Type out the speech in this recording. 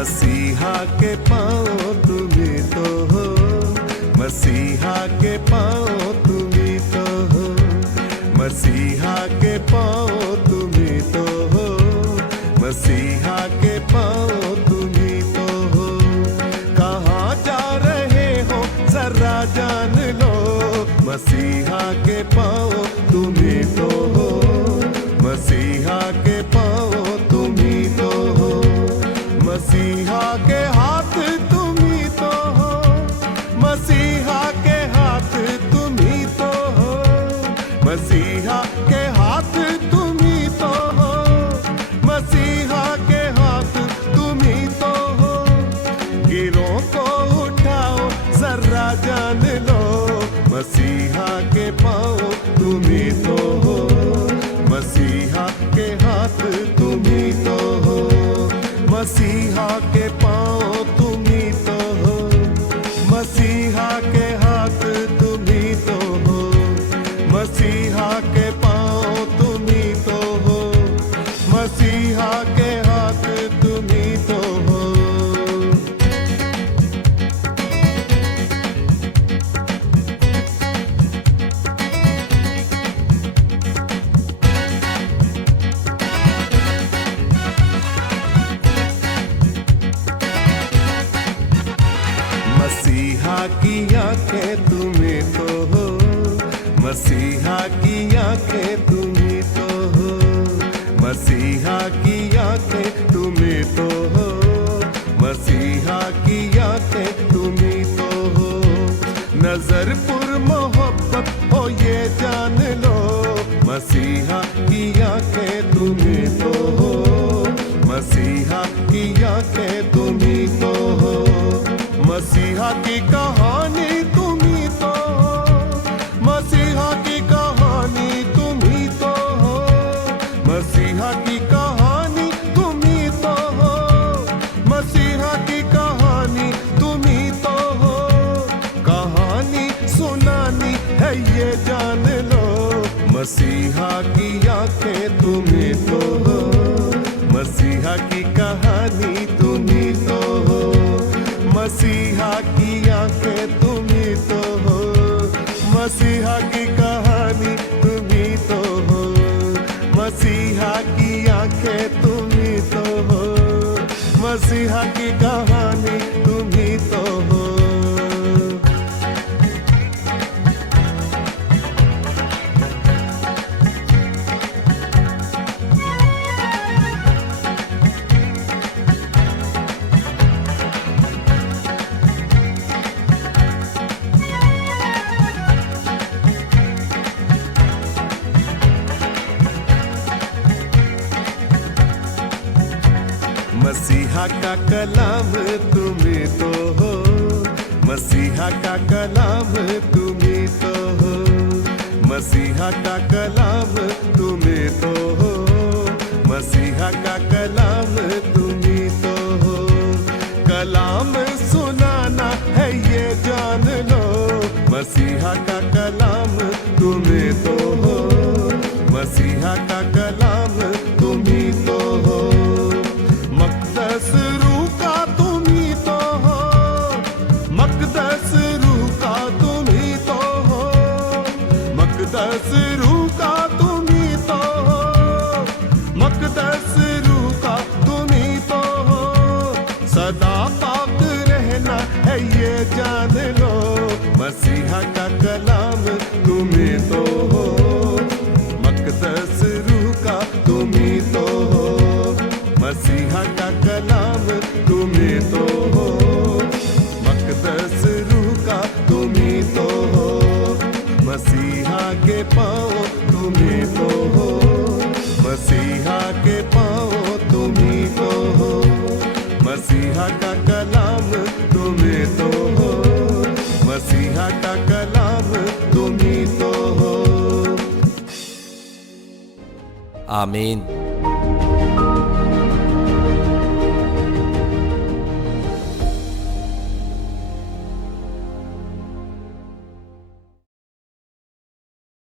मसीहा के पाँव तुम्ही तो हो, मसीहा के पाँव तुम्ही तो हो, मसीहा के पाँव तुम्ही तो हो, मसीहा के पाँव तुम्ही तो हो। कहाँ जा रहे हो जरा जान लो, मसीहा के पाँव तुम्ही तो हो, मसीहा के पाँव तुम्ही तो हो, मसीहा के हाथ तुम्ही तो हो, मसीहा के हाथ तुम्ही तो हो, मसीहा के हाथ तुम्ही तो हो, मसीहा के हाथ तुम्ही तो हो। गिरों को उठाओ जरा जान लो, मसीहा के पाँव तुम्ही तो हो, मसीहा के हाथ तुम्ही तो हो, मसीहा के पाँव तुम्ही तो हो, मसीहा के हाथ तुम्ही तो हो, मसीहा के पाँव तुम्ही तो हो, मसीहा के हाथ तुम्ही तो हो। मसीहा की आंखें तुम्ही तो हो, मसीहा की आंखें तुम्ही तो हो, मसीहा की आंखें तुम्ही तो हो, मसीहा की आंखें तुम्ही तो हो। नजर पुर मोहब्बत हो ये जान लो, मसीहा की आंखें तुम्ही तो हो, मसीहा की आंखें तुम्ही तो हो। मसीहा की कहानी तुम्ही तो हो, मसीहा की कहानी तुम्ही तो हो, मसीहा की कहानी तुम्ही तो हो, मसीहा की कहानी तुम्ही तो हो। कहानी सुनानी है ये जान लो, मसीहा की आंखें तुम्ही तो हो, मसीहा की कहानी तुम्ही तो हो, मसीहा की आंखें तुम्ही तो हो, मसीहा की कहानी तुम्ही तो हो, मसीहा की आंखें तुम्ही तो हो, मसीहा की कहानी तुम्ही तो हो। मसीहा का कलाम तुम्ही तो हो, मसीहा का कलाम तुम्ही तो हो, मसीहा का कलाम तुम्ही तो हो, मसीहा का कलाम तुम्ही तो हो। कलाम सुनाना है ये जान लो, मसीहा का कलाम तुम्ही तो हो, मसीहा का कलाम तुम्ही तो हो। मक़दस रूह का तुम्ही तो हो, मक़दस रूह का तुम्ही तो हो, मक़दस रूह का तुम्ही तो हो, मक़दस रूह का तुम्ही तो हो। सदा पाक रहना है ये जान लो, मसीहा का कलाम तुम्ही तो हो, मक़दस रूह का तुम्ही तो हो, मसीहा का कलाम तुम्ही तो हो, मक़दस रूह का तुम्ही तो हो, मसीहा के पाँव तुम्ही तो हो, मसीहा के पाँव तुम्ही तो हो, मसीहा का कलाम तुम्ही तो हो, मसीहा का कलाम तुम्ही तो हो। आमीन।